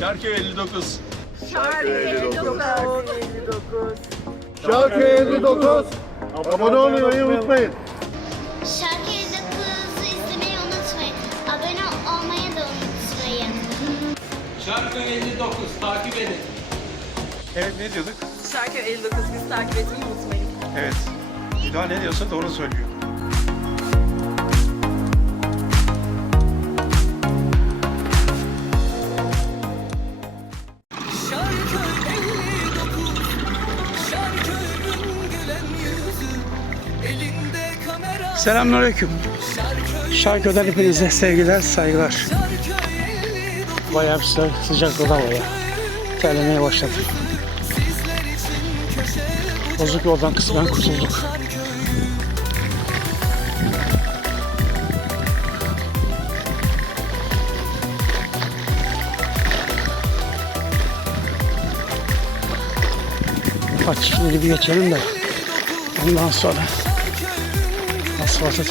Şarköy 59. Şarkı 59. Şarkı 59. Abone olmayı unutmayın. Şarkı 59'u izlemeyi unutmayın. Abone olmayı da unutmayın. Şarkı 59 takip edin. Evet ne diyorduk? Şarkı 59 biz takip etmeyi unutmayın. Evet. Nida ne diyorsa doğru söylüyor. Selamünaleyküm. Şarköy Şarkıdan hepinize sevgiler, saygılar. Şarköy 59 Bayağı bir sıcak, da havaya. Terlemeye başladı. Sizler için köşe Bozuk yoldan kısmen kurtulduk. Kaç şimdi bir geçelim de ondan sonra asfalta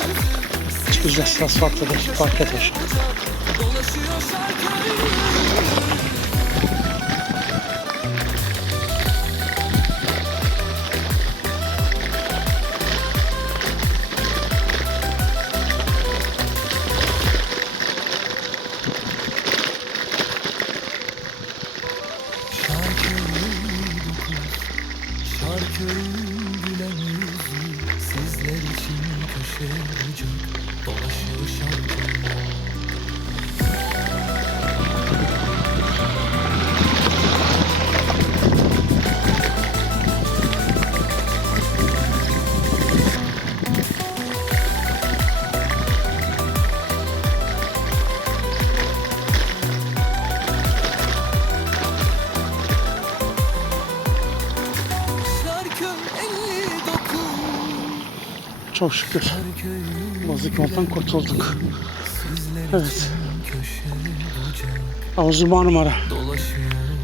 çıkacağız. Asfaltta da park etmiş. Dolaşıyor Şarköy Şarköy'ün köşe bucak Dolaşıyor şarköy Şarköy 59 Çok şükür bozuk yoldan kurtulduk. Evet. Havuzu Marmara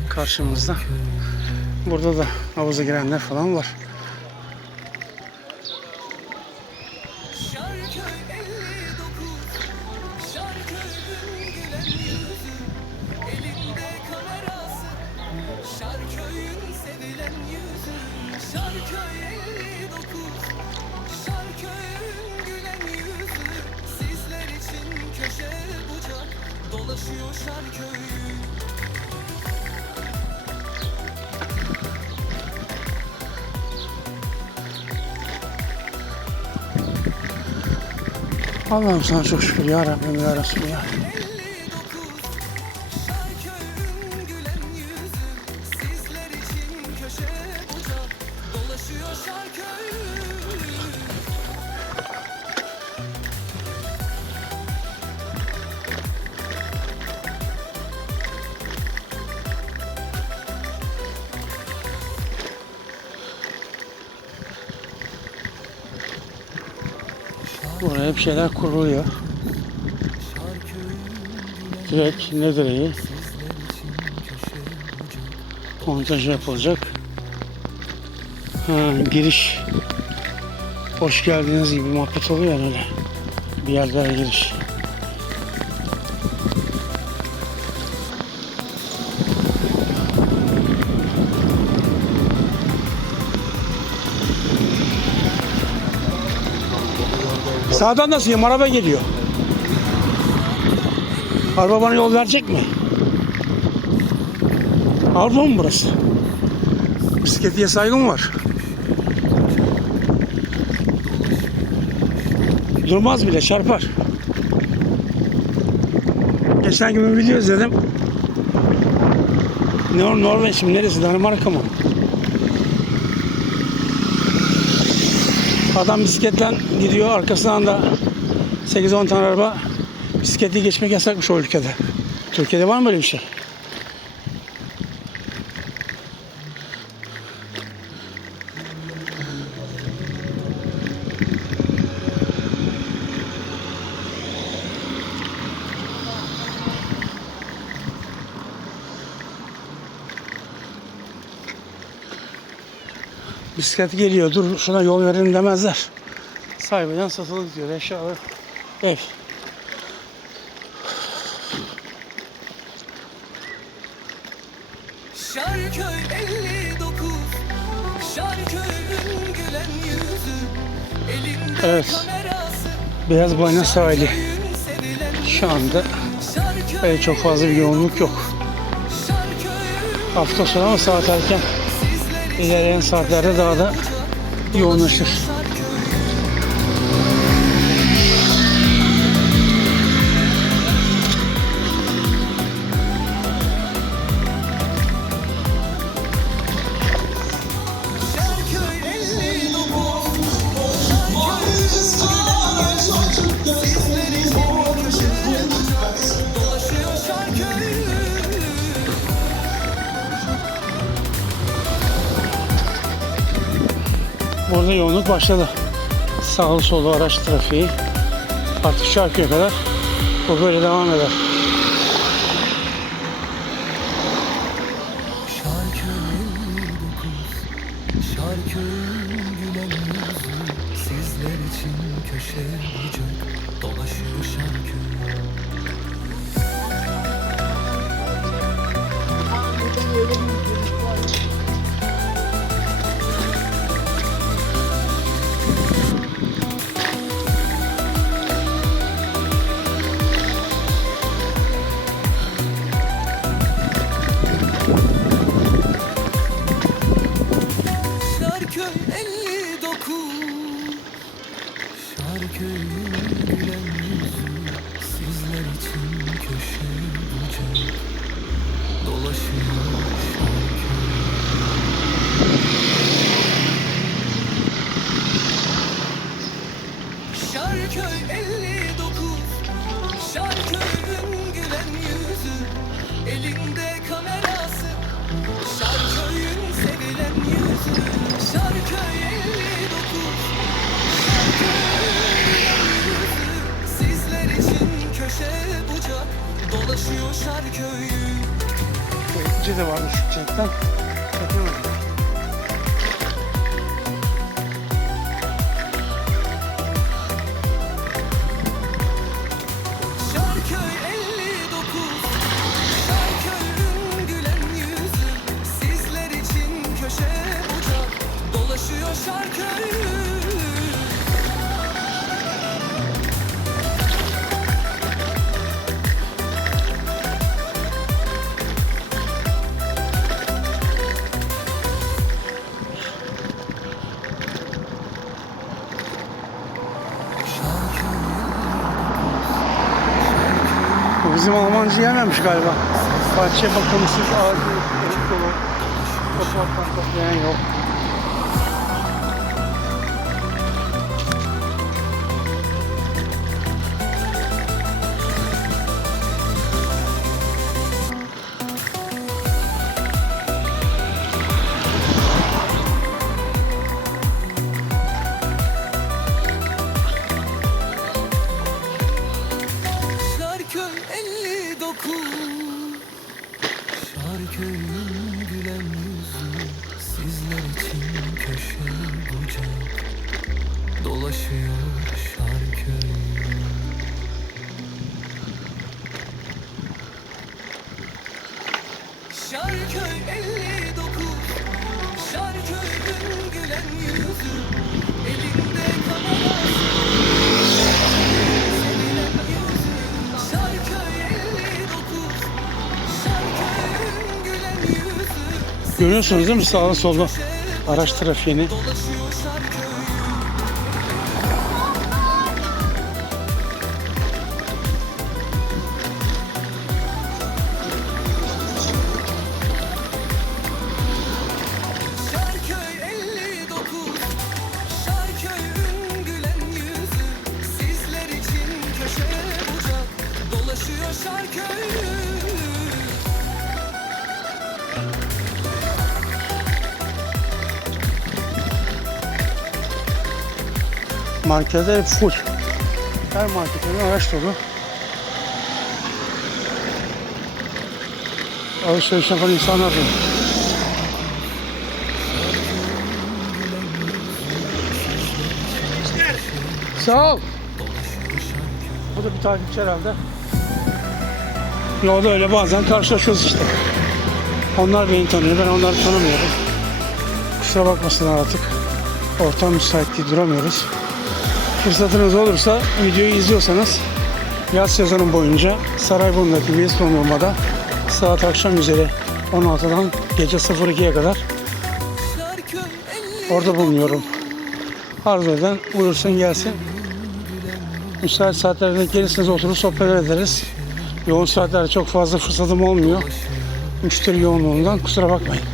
karşımızda. Burada da havuza girenler falan var. Şarköy 59 Şarköy'ün Dolaşıyor Şarköy Allah'ım sana çok şükür ya Rabbim ya Resulallah. ya. Buraya hep şeyler kuruluyor. Direkt ne direği? Montajı yapılacak. Ha, giriş. Hoş geldiniz gibi muhabbet oluyor yani öyle. Bir yerlere giriş. Sağdan nasıl? Araba geliyor. Araba bana yol verecek mi? Avrupa mı burası? Bisikletiye saygım var. Durmaz bile çarpar. Geçen gün bir video izledim. Nor Norveç mi neresi? Danimarka mı? Adam bisikletle gidiyor arkasından da 8-10 tane araba bisikleti geçmek yasakmış o ülkede. Türkiye'de var mı böyle bir şey? Bisiklet geliyor dur şuna yol verin demezler. Sahibinden satılık diyor eşyalı ev. Şarköy 59 Şarköy'ün gülen yüzü Elinde Evet. kamerası Beyaz Balina sahili. Şu anda çok fazla bir yoğunluk yok. Hafta sonu ama saat erken. İlerleyen saatlerde daha da yoğunlaşır. Yoğunluk başladı. Sağlı sollu araç trafiği. Artık Şarköy'e kadar bu böyle devam eder. Şarköy'ün gülen yüzü Sizler için köşe bucak. Dolaşıyor Şarköy. Şarköy 59 Şarköy'ün gülen yüzü Elinde kamerası. Şarköy'ün sevilen yüzü Şarköy 59 Şarköy'ün köşe bucak Dolaşıyor Şarköy'ü. Ece de vardı şu bizim Almancı yememiş galiba. Bahçe bakımsız ağacı, elik dolu. Topraktan toplayan yok. Dolaşıyor Şarköy Şarköy 59 Şarköy'ün gülen yüzü. Elinde kamerası Sevilen yüzü. Şarköy 59 Şarköy'ün gülen yüzü. Görüyorsunuz değil mi? Sağda solda araç trafiğini? Marketler hep full. Her marketin araç dolu. Alışveriş yapan insanlar dolu. Sağ ol. Bu da bir takipçi herhalde. Yolda öyle bazen karşılaşıyoruz işte. Onlar beni tanıyor, ben onları tanımıyorum. Kusura bakmasınlar artık. Ortam müsait değil, duramıyoruz. Fırsatınız olursa videoyu izliyorsanız yaz sezonu boyunca Sarayburnu'ndaki Vies Dondurma'da saat akşam üzeri 16'dan gece 02'ye kadar orada bulunuyorum. Arzu eden buyursun gelsin. Müsait saatlerde gelirseniz oturur sohbet ederiz. Yoğun saatlerde çok fazla fırsatım olmuyor. Müşteri yoğunluğundan kusura bakmayın.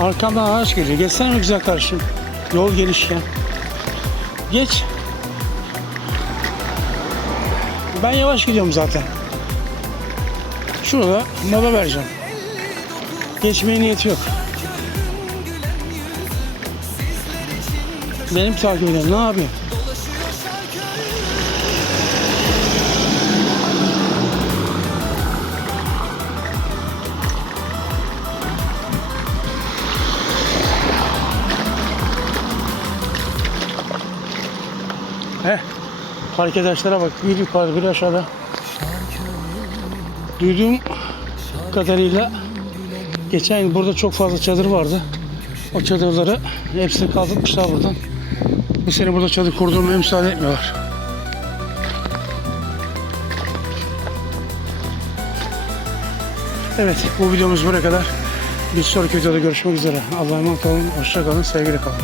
Arkamdan araç geliyor. Geçsene güzel kardeşim? Yol genişken. Geç. Ben yavaş gidiyorum zaten. Şurada mola vereceğim. Geçmeye niyeti yok. Benim takip edelim. Ne yapayım? Arkadaşlara bak. Bir yukarı bir aşağıda. Duyduğum kadarıyla geçen yıl burada çok fazla çadır vardı. O çadırları hepsini kaldırmışlar buradan. Bu sene burada çadır kurdurmaya müsaade etmiyorlar. Evet bu videomuz buraya kadar. Bir sonraki videoda görüşmek üzere. Allah'a emanet olun. Hoşça kalın. Sevgiyle kalın.